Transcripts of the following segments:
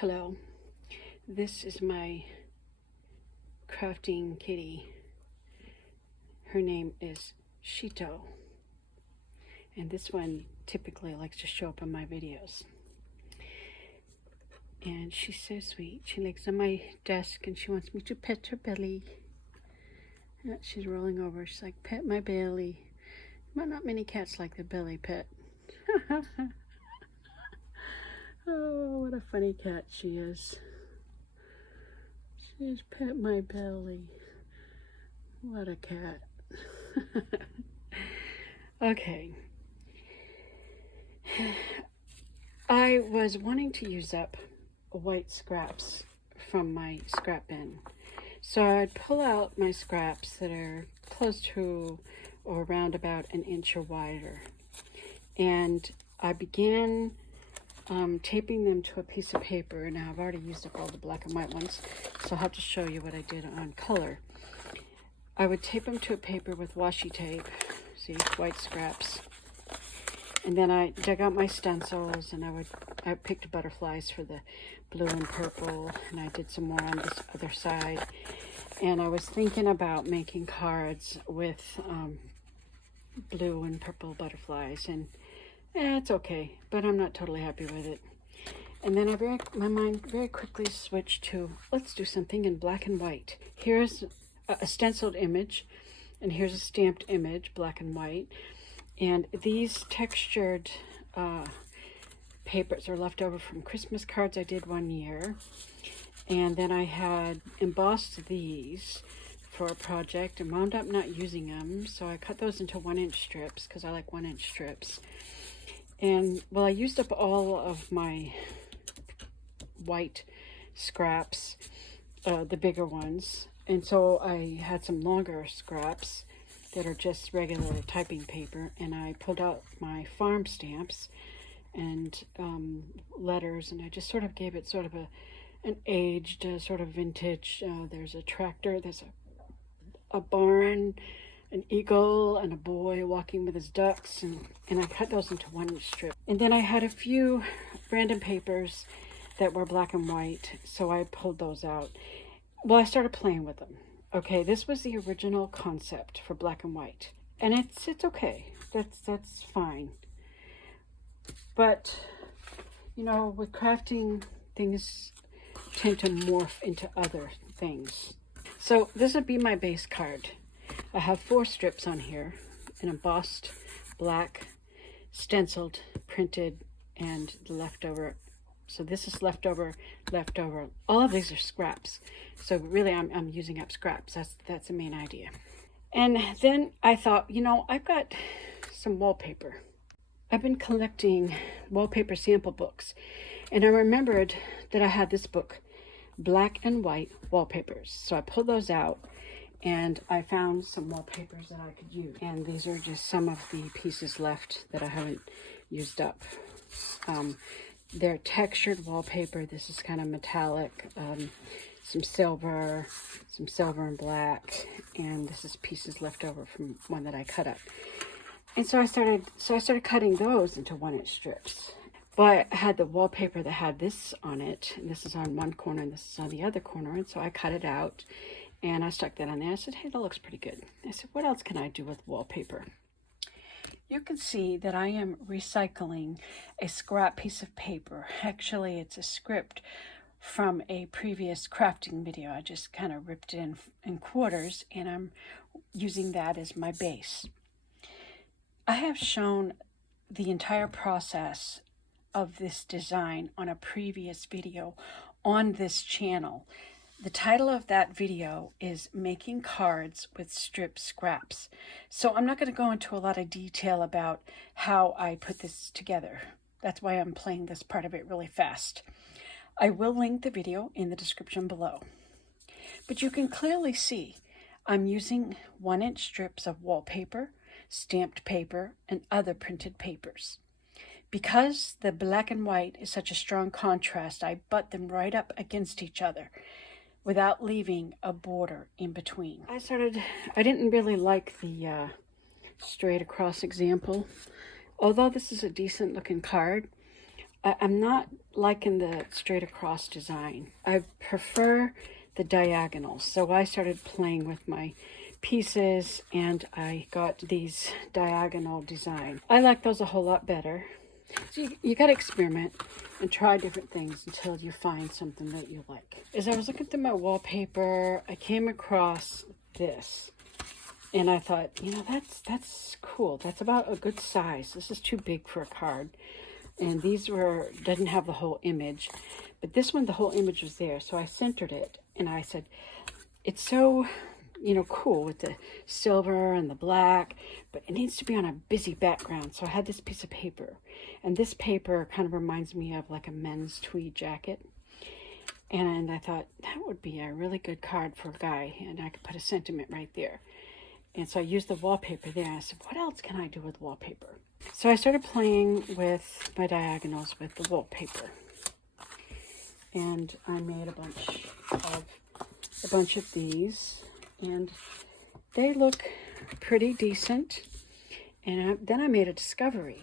Hello, this is my crafting kitty. Her name is Shito, and this one typically likes to show up in my videos. And she's so sweet. She lays on my desk and she wants me to pet her belly. She's rolling over. She's like, pet my belly. Well, not many cats like the belly pet. Oh, what a funny cat she is. She's pet my belly. What a cat. Okay. I was wanting to use up white scraps from my scrap bin. So I'd pull out my scraps that are close to or around about an inch or wider. And I began taping them to a piece of paper. Now I've already used up all the black and white ones, so I'll have to show you what I did on color. I would tape them to a paper with washi tape, see, white scraps, and then I dug out my stencils and I picked butterflies for the blue and purple, and I did some more on this other side. And I was thinking about making cards with blue and purple butterflies, and it's okay, but I'm not totally happy with it. And then my mind very quickly switched to, let's do something in black and white. Here's a stenciled image, and here's a stamped image, black and white. And these textured papers are left over from Christmas cards I did one year. And then I had embossed these for a project and wound up not using them. So I cut those into 1-inch strips because I like 1-inch strips. And well, I used up all of my white scraps, the bigger ones. And so I had some longer scraps that are just regular typing paper. And I pulled out my farm stamps and letters, and I just sort of gave it sort of an aged, sort of vintage. There's a tractor, there's a barn, an eagle, and a boy walking with his ducks, and I cut those into 1-inch strips. And then I had a few random papers that were black and white, so I pulled those out. Well, I started playing with them. Okay, this was the original concept for black and white, and it's okay. That's fine. But you know, with crafting, things tend to morph into other things. So this would be my base card. I have 4 strips on here, an embossed, black, stenciled, printed, and the leftover. So this is leftover. All of these are scraps. So really I'm using up scraps. That's the main idea. And then I thought, you know, I've got some wallpaper. I've been collecting wallpaper sample books, and I remembered that I had this book, Black and White Wallpapers. So I pulled those out, and I found some wallpapers that I could use. And these are just some of the pieces left that I haven't used up. They're textured wallpaper. This is kind of metallic, some silver and black, and this is pieces left over from one that I cut up. And so I started cutting those into 1-inch strips. But I had the wallpaper that had this on it, and this is on one corner and this is on the other corner, and so I cut it out and I stuck that on there. I said, hey, that looks pretty good. I said, what else can I do with wallpaper? You can see that I am recycling a scrap piece of paper. Actually, it's a script from a previous crafting video. I just kind of ripped it in quarters, and I'm using that as my base. I have shown the entire process of this design on a previous video on this channel. The title of that video is Making Cards with Strip Scraps. So I'm not going to go into a lot of detail about how I put this together. That's why I'm playing this part of it really fast. I will link the video in the description below. But you can clearly see I'm using 1-inch strips of wallpaper, stamped paper, and other printed papers. Because the black and white is such a strong contrast, I butt them right up against each other without leaving a border in between. I didn't really like the straight across example. Although this is a decent looking card, I'm not liking the straight across design. I prefer the diagonals. So I started playing with my pieces and I got these diagonal design. I like those a whole lot better. So you got to experiment and try different things until you find something that you like. As I was looking through my wallpaper, I came across this. And I thought, you know, that's cool. That's about a good size. This is too big for a card. And these didn't have the whole image. But this one, the whole image was there. So I centered it. And I said, it's so, you know, cool with the silver and the black. But it needs to be on a busy background. So I had this piece of paper. And this paper kind of reminds me of like a men's tweed jacket. And I thought, that would be a really good card for a guy. And I could put a sentiment right there. And so I used the wallpaper there. And I said, what else can I do with wallpaper? So I started playing with my diagonals with the wallpaper. And I made a bunch of these. And they look pretty decent. And then I made a discovery.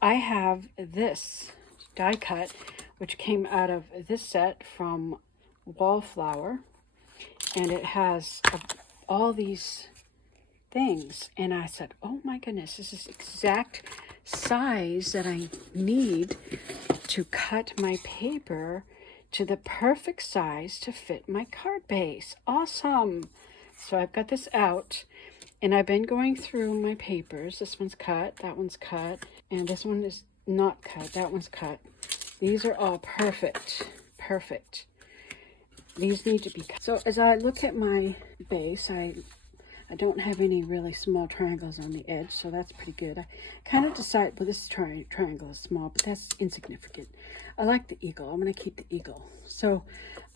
I have this die cut, which came out of this set from Wallflower. And it has all these things. And I said, oh my goodness, this is exact size that I need to cut my paper to the perfect size to fit my card base. Awesome. So I've got this out and I've been going through my papers. This one's cut, that one's cut, and this one is not cut, that one's cut. These are all perfect. These need to be cut. So as I look at my base, I don't have any really small triangles on the edge, so that's pretty good. I kind of decided, well, this triangle is small, but that's insignificant. I like the eagle. I'm going to keep the eagle. So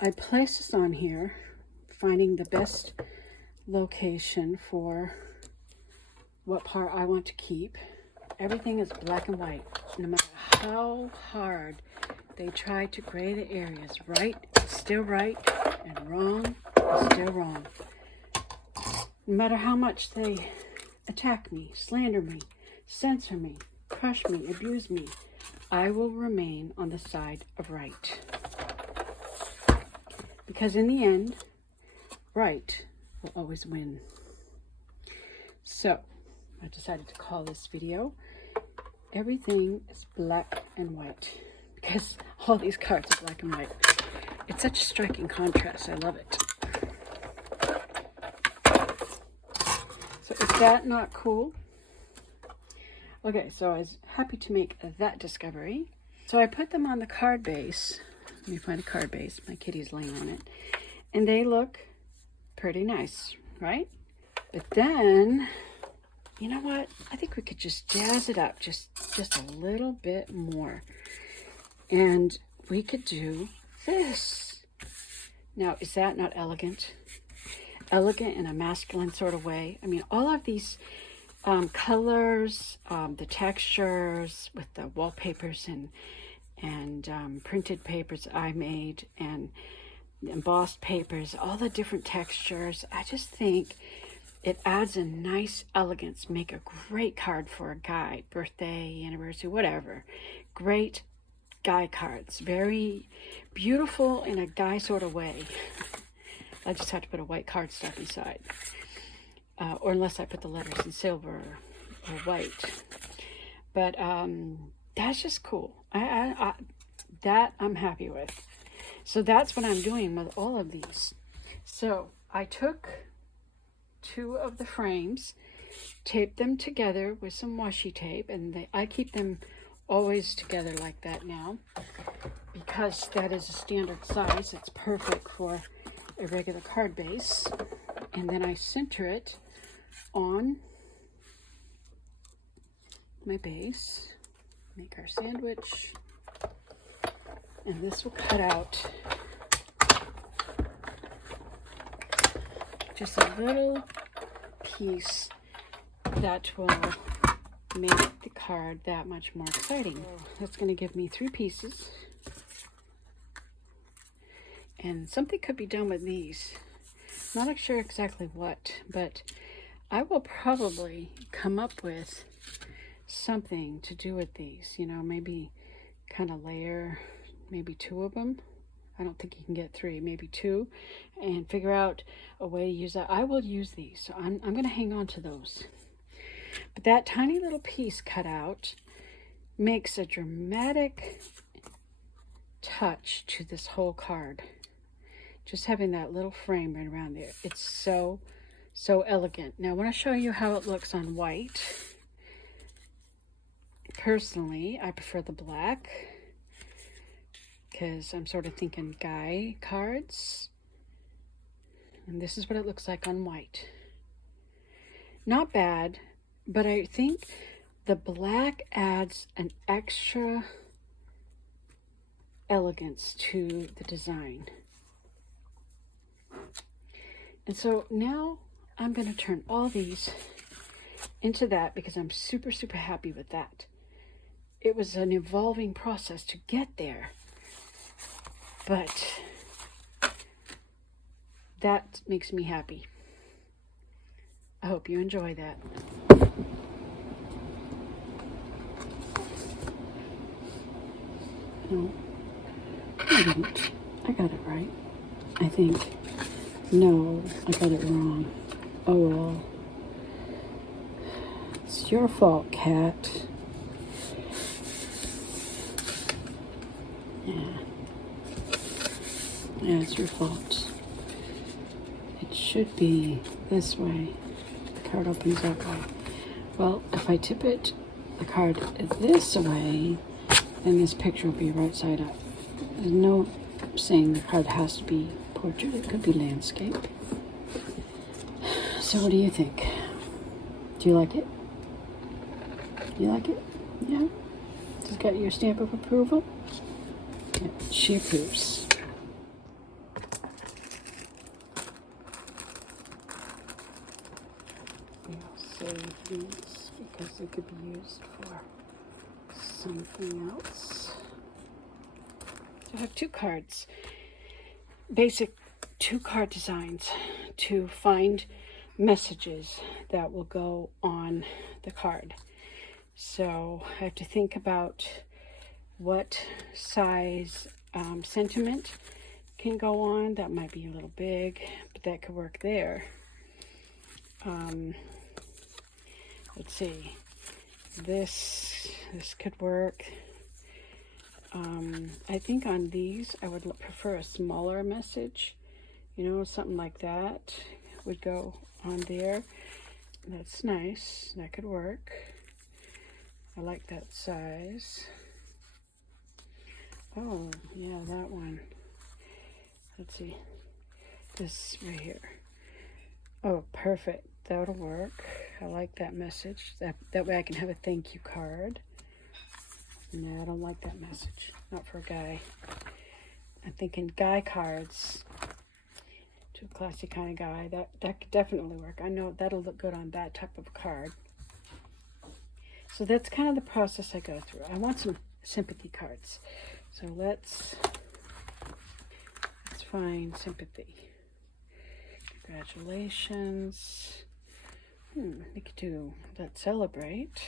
I place this on here, finding the best location for what part I want to keep. Everything is black and white. No matter how hard they try to gray the areas, right is still right, and wrong is still wrong. No matter how much they attack me, slander me, censor me, crush me, abuse me, I will remain on the side of right. Because in the end, right will always win. So, I decided to call this video, Everything is Black and White. Because all these cards are black and white. It's such a striking contrast. I love it. So is that not cool? Okay, so I was happy to make that discovery. So I put them on the card base. Let me find a card base. My kitty's laying on it. And they look pretty nice, right? But then, you know what? I think we could just jazz it up just a little bit more. And we could do this. Now, is that not elegant? Elegant in a masculine sort of way. I mean, all of these colors, the textures with the wallpapers and printed papers I made and embossed papers, all the different textures. I just think it adds a nice elegance. Make a great card for a guy, birthday, anniversary, whatever. Great guy cards. Very beautiful in a guy sort of way. I just have to put a white cardstock inside. Or unless I put the letters in silver or white. But that's just cool. That I'm happy with. So that's what I'm doing with all of these. So I took 2 of the frames, taped them together with some washi tape, and I keep them always together like that now because that is a standard size. It's perfect for a regular card base. And then I center it on my base, make our sandwich, and this will cut out just a little piece that will make the card that much more exciting. So that's going to give me 3 pieces. And something could be done with these. Not sure exactly what, but I will probably come up with something to do with these. You know, maybe kind of layer maybe 2 of them. I don't think you can get 3, maybe 2, and figure out a way to use that. I will use these, so I'm going to hang on to those. But that tiny little piece cut out makes a dramatic touch to this whole card. Just having that little frame right around there. It's so elegant. Now I want to show you how it looks on white. Personally, I prefer the black because I'm sort of thinking guy cards. And this is what it looks like on white. Not bad, but I think the black adds an extra elegance to the design. And so now I'm going to turn all these into that because I'm super happy with that. It was an evolving process to get there, but that makes me happy. I hope you enjoy that. No, I didn't. I got it right, I think. No, I got it wrong. Oh well. It's your fault, cat. Yeah, it's your fault. It should be this way. The card opens that way. Well, if I tip it, the card this way, then this picture will be right side up. There's no saying the card has to be portrait. It could be landscape. So what do you think? Do you like it? You like it? Yeah? It's got your stamp of approval? Yeah, she approves. We'll save these because they could be used for something else. So I have 2 cards. Basic 2-card designs to find messages that will go on the card. So I have to think about what size sentiment can go on. That might be a little big, but that could work there. Let's see. This could work. I think on these I would prefer a smaller message. You know, something like that would go on there. That's nice. That could work. I like that size. Oh, yeah, that one. Let's see. This right here. Oh, perfect. That'll work. I like that message. That way I can have a thank you card. No, I don't like that message. Not for a guy. I'm thinking guy cards. To a classy kind of guy. That could definitely work. I know that'll look good on that type of card. So that's kind of the process I go through. I want some sympathy cards. So let's find sympathy. Congratulations. We could do let's celebrate.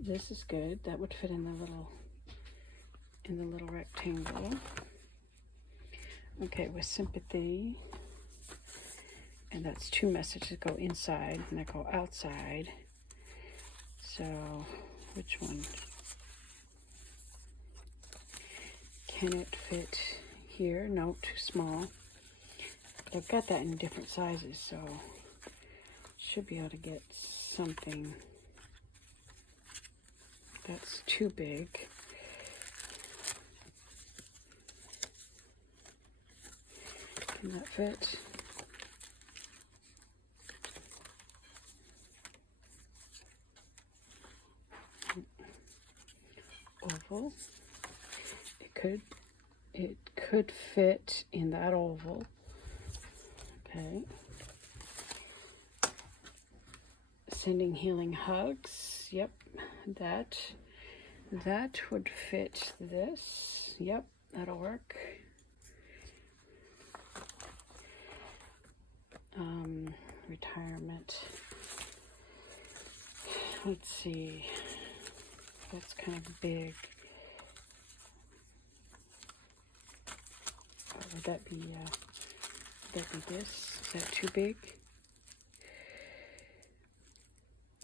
This is good. That would fit in the little rectangle. Okay, with sympathy. And that's 2 messages go inside and that go outside. So, which one? Can it fit here? No, too small. But I've got that in different sizes, so should be able to get something that's too big. Can that fit? Oval. It could fit in that oval. Okay. Sending healing hugs. Yep. That would fit this. Yep, that'll work. Retirement. Let's see. That's kind of big. Would that be this? Is that too big?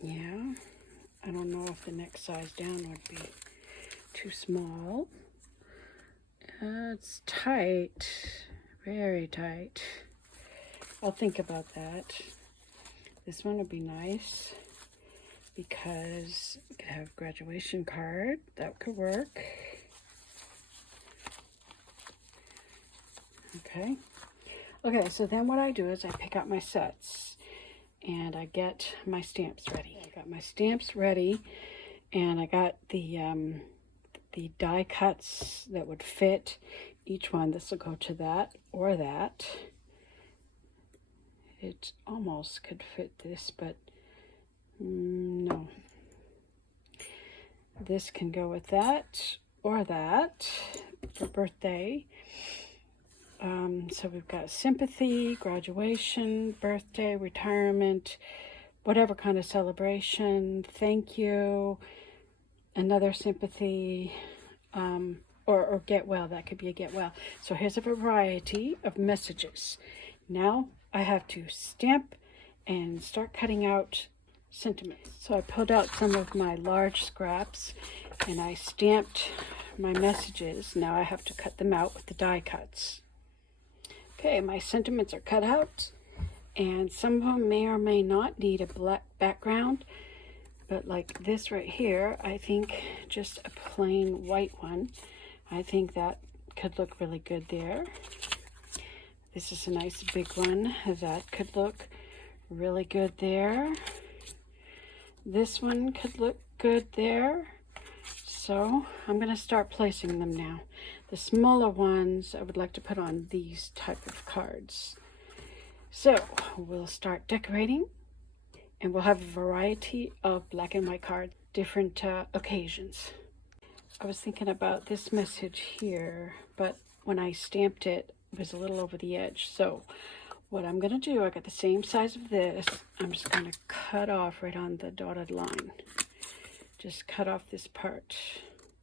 Yeah. I don't know if the next size down would be too small. It's tight. Very tight. I'll think about that. This one would be nice because you could have a graduation card. That could work. Okay. Okay, so then what I do is I pick out my sets and I get my stamps ready. I got my stamps ready and I got the die cuts that would fit each one. This will go to that or that. It almost could fit this, but no. This can go with that or that for birthday. So we've got sympathy, graduation, birthday, retirement, whatever kind of celebration, thank you, another sympathy, or get well. That could be a get well. So here's a variety of messages. Now I have to stamp and start cutting out sentiments. So I pulled out some of my large scraps and I stamped my messages. Now I have to cut them out with the die cuts. Okay, my sentiments are cut out, and some of them may or may not need a black background, but like this right here, I think just a plain white one, I think that could look really good there. This is a nice big one. That could look really good there. This one could look good there. So I'm going to start placing them now. The smaller ones I would like to put on these type of cards. So we'll start decorating, and we'll have a variety of black and white cards, different occasions. I was thinking about this message here, but when I stamped it, it was a little over the edge. So what I'm going to do, I got the same size of this. I'm just going to cut off right on the dotted line. Just cut off this part.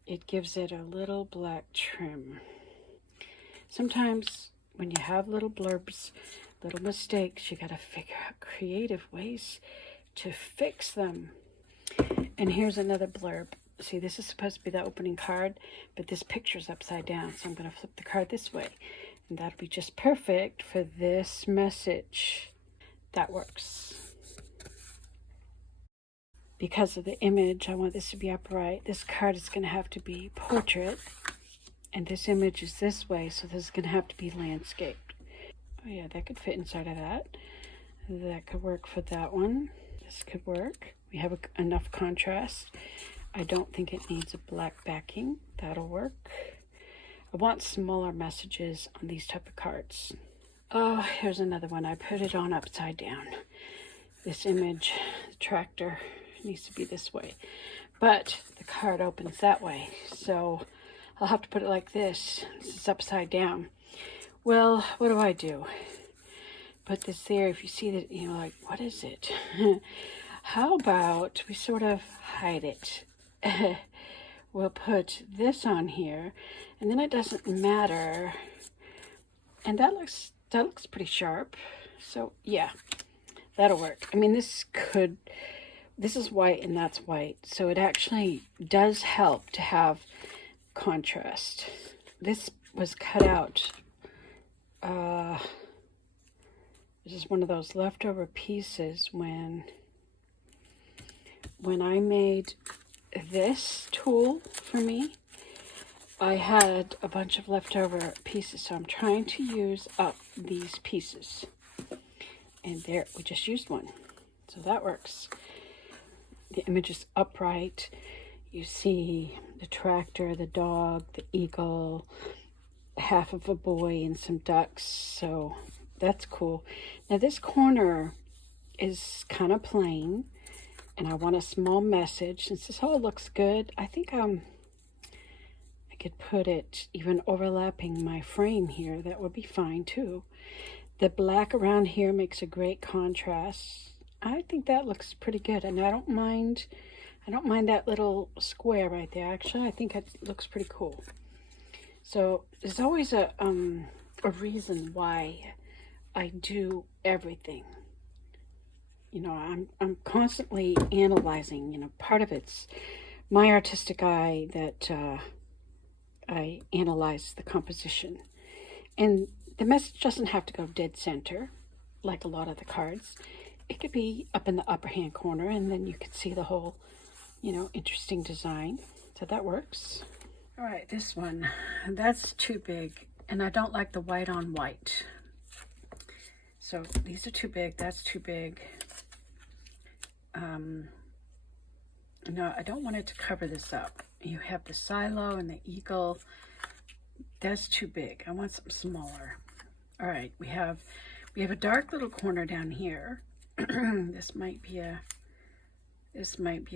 It gives it a little black trim. Sometimes when you have little blurbs, little mistakes, you got to figure out creative ways to fix them. And here's another blurb. See, this is supposed to be the opening card, but this picture's upside down, so I'm going to flip the card this way. And that'll be just perfect for this message. That works. Because of the image, I want this to be upright. This card is going to have to be portrait. And this image is this way, so this is going to have to be landscaped. Oh yeah, that could fit inside of that. That could work for that one. This could work. We have enough contrast. I don't think it needs a black backing. That'll work. I want smaller messages on these type of cards. Oh, here's another one. I put it on upside down. This image, the tractor, needs to be this way, but the card opens that way, so I'll have to put it like this. This is upside down. Well, what do? Put this there. If you see that, you know, like, what is it? How about we sort of hide it? We'll put this on here, and then it doesn't matter, and that looks pretty sharp. So yeah, that'll work. I mean, this is white and that's white, so it actually does help to have contrast. This was cut out. This is one of those leftover pieces when I made this tool for me. I had a bunch of leftover pieces, so I'm trying to use up these pieces. And there, we just used one, so that works. The image is upright. You see the tractor, the dog, the eagle, half of a boy and some ducks. So that's cool. Now this corner is kind of plain, and I want a small message. Since this all looks good, I think I could put it even overlapping my frame here. That would be fine too. The black around here makes a great contrast. I think that looks pretty good, and I don't mind I don't mind that little square right there. Actually, I think it looks pretty cool. So there's always a reason why I do everything. You know, I'm constantly analyzing. You know, part of it's my artistic eye that I analyze the composition. And the message doesn't have to go dead center like a lot of the cards. It could be up in the upper hand corner, and then you could see the whole, you know, interesting design. So that works. All right, this one, that's too big, and I don't like the white on white. So these are too big, that's too big. No, I don't want it to cover this up. You have the silo and the eagle. That's too big. I want something smaller. All right, we have a dark little corner down here. This might be a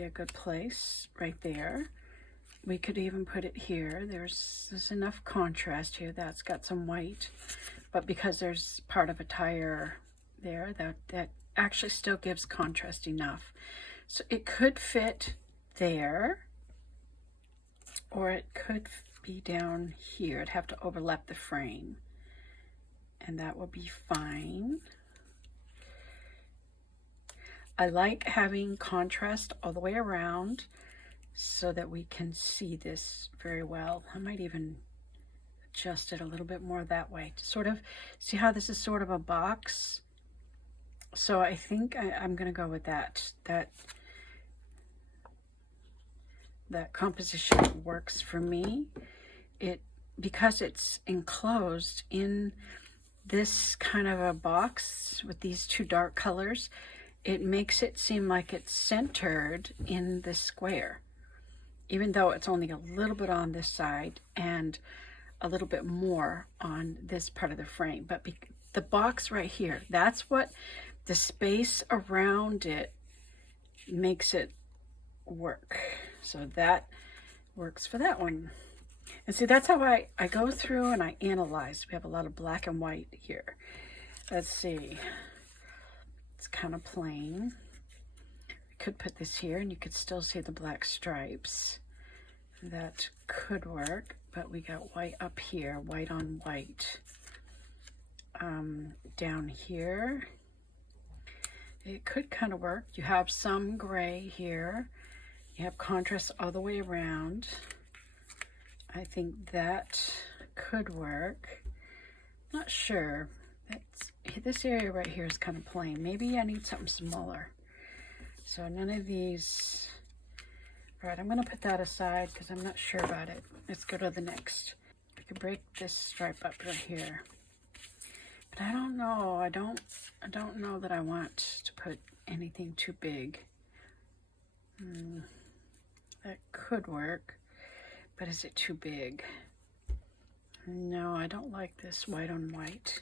good place right there. We could even put it here. There's enough contrast here. That's got some white, but because there's part of a tire there, that actually still gives contrast enough. So it could fit there, or it could be down here. It'd have to overlap the frame, and that would be fine. I like having contrast all the way around so that we can see this very well. I might even adjust it a little bit more that way to sort of see how this is sort of a box. So I think I'm going to go with that. That composition works for me. Because it's enclosed in this kind of a box with these two dark colors, it makes it seem like it's centered in the square, even though it's only a little bit on this side and a little bit more on this part of the frame. But the box right here, that's what the space around it makes it work. So that works for that one. And see, that's how I go through and I analyze. We have a lot of black and white here. Let's see. It's kind of plain. We could put this here and you could still see the black stripes. That could work, but we got white up here, white on white. Down here, it could kind of work. You have some gray here. You have contrast all the way around. I think that could work. Not sure. This area right here is kind of plain. Maybe I need something smaller. So none of these. All right, I'm going to put that aside because I'm not sure about it. Let's go to the next. I could break this stripe up right here. But I don't know. I don't know that I want to put anything too big. That could work. But is it too big? No, I don't like this white on white.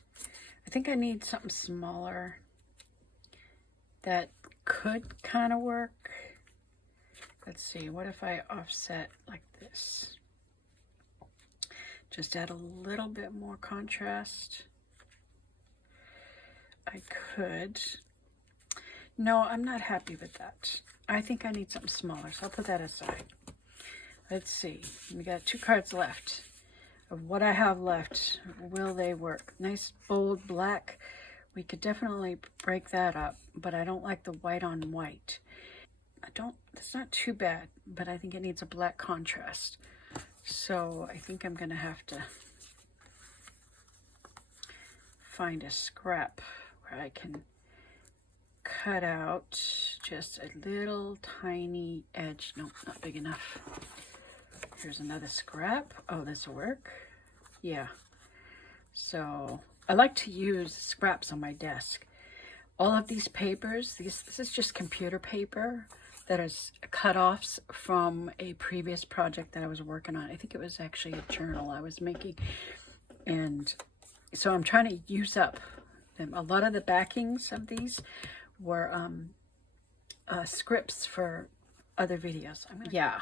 I think I need something smaller that could kind of work. Let's see, what if I offset like this? Just add a little bit more contrast. I could. No, I'm not happy with that. I think I need something smaller, so I'll put that aside. Let's see, we got 2 cards left. Of what I have left, will they work? Nice bold black. We could definitely break that up, but I don't like the white on white. It's not too bad, but I think it needs a black contrast. So I think I'm gonna have to find a scrap where I can cut out just a little tiny edge. Nope, not big enough. Here's another scrap. Oh, this will work. Yeah. So I like to use scraps on my desk. All of these papers, this is just computer paper that is cut-offs from a previous project that I was working on. I think it was actually a journal I was making. And so I'm trying to use up them. A lot of the backings of these were scripts for other videos. Yeah,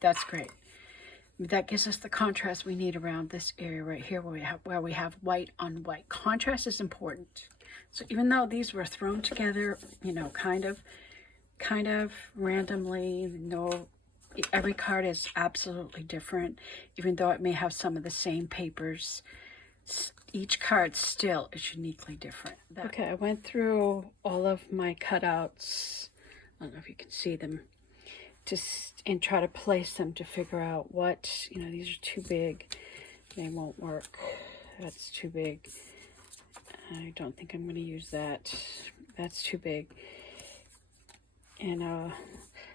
that's great. That gives us the contrast we need around this area right here where we have white on white. Contrast is important. So even though these were thrown together, you know, kind of, kind of randomly. No, every card is absolutely different, even though it may have some of the same papers. Each card still is uniquely different. Okay, I went through all of my cutouts. I don't know if you can see them, and try to place them to figure out what, these are too big. They won't work. That's too big. I don't think I'm going to use that. That's too big. And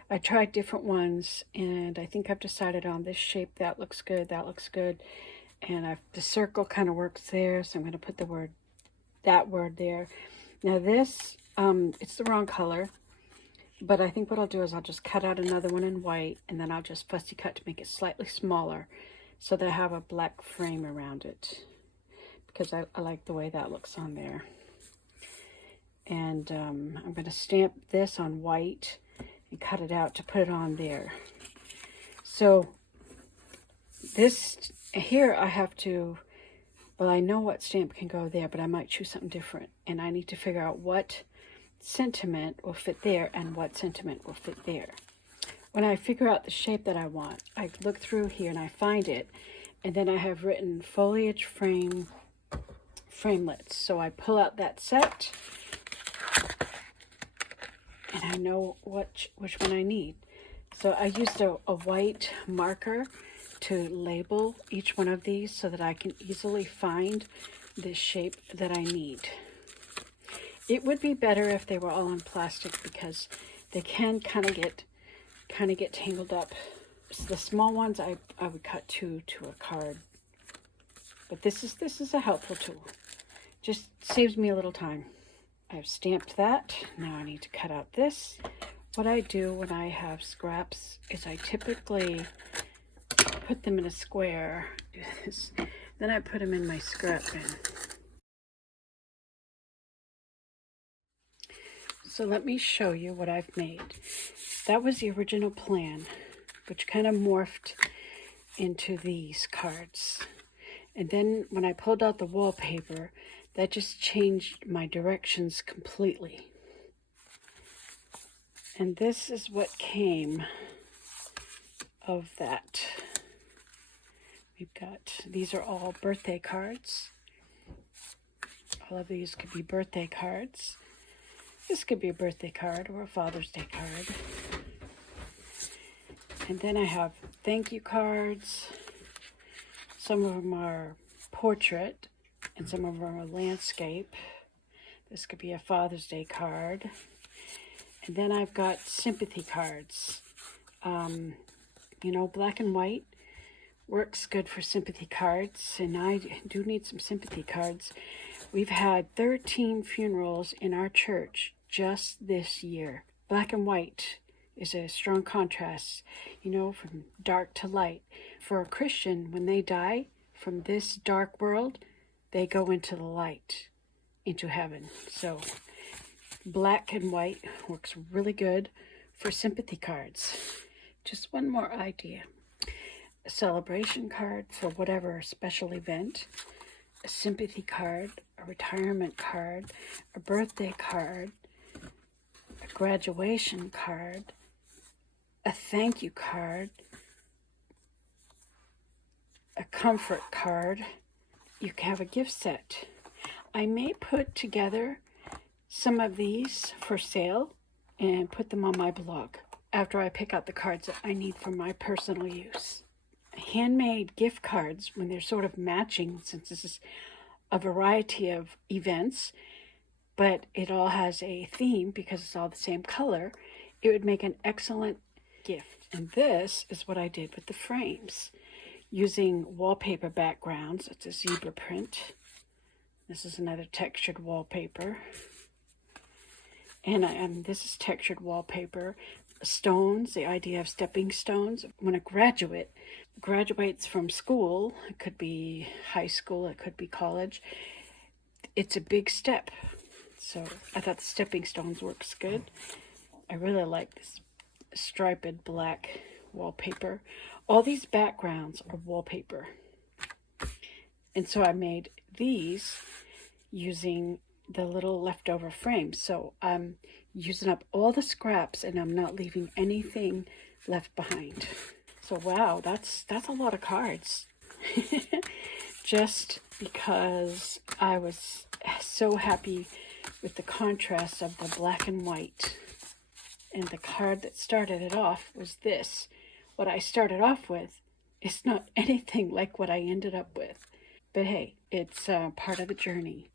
I tried different ones, and I think I've decided on this shape. That looks good. That looks good. And the circle kind of works there, so I'm going to put that word there. Now this, it's the wrong color, but I think what I'll do is I'll just cut out another one in white, and then I'll just fussy cut to make it slightly smaller so that I have a black frame around it, because I like the way that looks on there. And I'm going to stamp this on white and cut it out to put it on there. So this here I have to, well, I know what stamp can go there, but I might choose something different. And I need to figure out what sentiment will fit there and what sentiment will fit there. When I figure out the shape that I want, I look through here and I find it. And then I have written foliage framelits. So I pull out that set, and I know which one I need. So I used a white marker to label each one of these so that I can easily find the shape that I need. It would be better if they were all in plastic, because they can kind of get tangled up. So the small ones I would cut two to a card. But this is a helpful tool. Just saves me a little time. I've stamped that. Now I need to cut out this. What I do when I have scraps is I typically put them in a square. Do this. Then I put them in my scrap bin. So let me show you what I've made. That was the original plan, which kind of morphed into these cards. And then when I pulled out the wallpaper, that just changed my directions completely. And this is what came of that. We've got, these are all birthday cards. All of these could be birthday cards. This could be a birthday card or a Father's Day card. And then I have thank you cards. Some of them are portrait, and some of them are landscape. This could be a Father's Day card. And then I've got sympathy cards. Black and white works good for sympathy cards, and I do need some sympathy cards. We've had 13 funerals in our church just this year. Black and white is a strong contrast, from dark to light. For a Christian, when they die from this dark world, they go into the light, into heaven. So black and white works really good for sympathy cards. Just one more idea. A celebration card for whatever special event, a sympathy card, a retirement card, a birthday card, a graduation card, a thank you card, a comfort card. You can have a gift set. I may put together some of these for sale and put them on my blog after I pick out the cards that I need for my personal use. Handmade gift cards, when they're sort of matching, since this is a variety of events, but it all has a theme because it's all the same color, it would make an excellent gift. And this is what I did with the frames. Using wallpaper backgrounds, it's a zebra print. This is another textured wallpaper. And this is textured wallpaper. Stones, the idea of stepping stones. When a graduate graduates from school, it could be high school, it could be college, it's a big step. So I thought the stepping stones works good. I really like this striped black wallpaper. All these backgrounds are wallpaper. And so I made these using the little leftover frames. So I'm using up all the scraps, and I'm not leaving anything left behind. So wow, that's a lot of cards. Just because I was so happy with the contrast of the black and white. And the card that started it off was this. What I started off with is not anything like what I ended up with. But hey, it's part of the journey.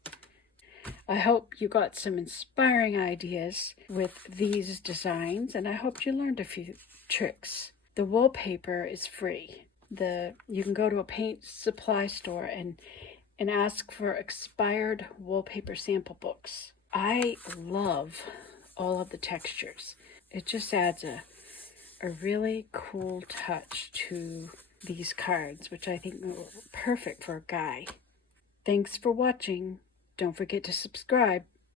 I hope you got some inspiring ideas with these designs, and I hope you learned a few tricks. The wallpaper is free. You can go to a paint supply store and ask for expired wallpaper sample books. I love all of the textures. It just adds a really cool touch to these cards, which I think are perfect for a guy. Thanks for watching. Don't forget to subscribe.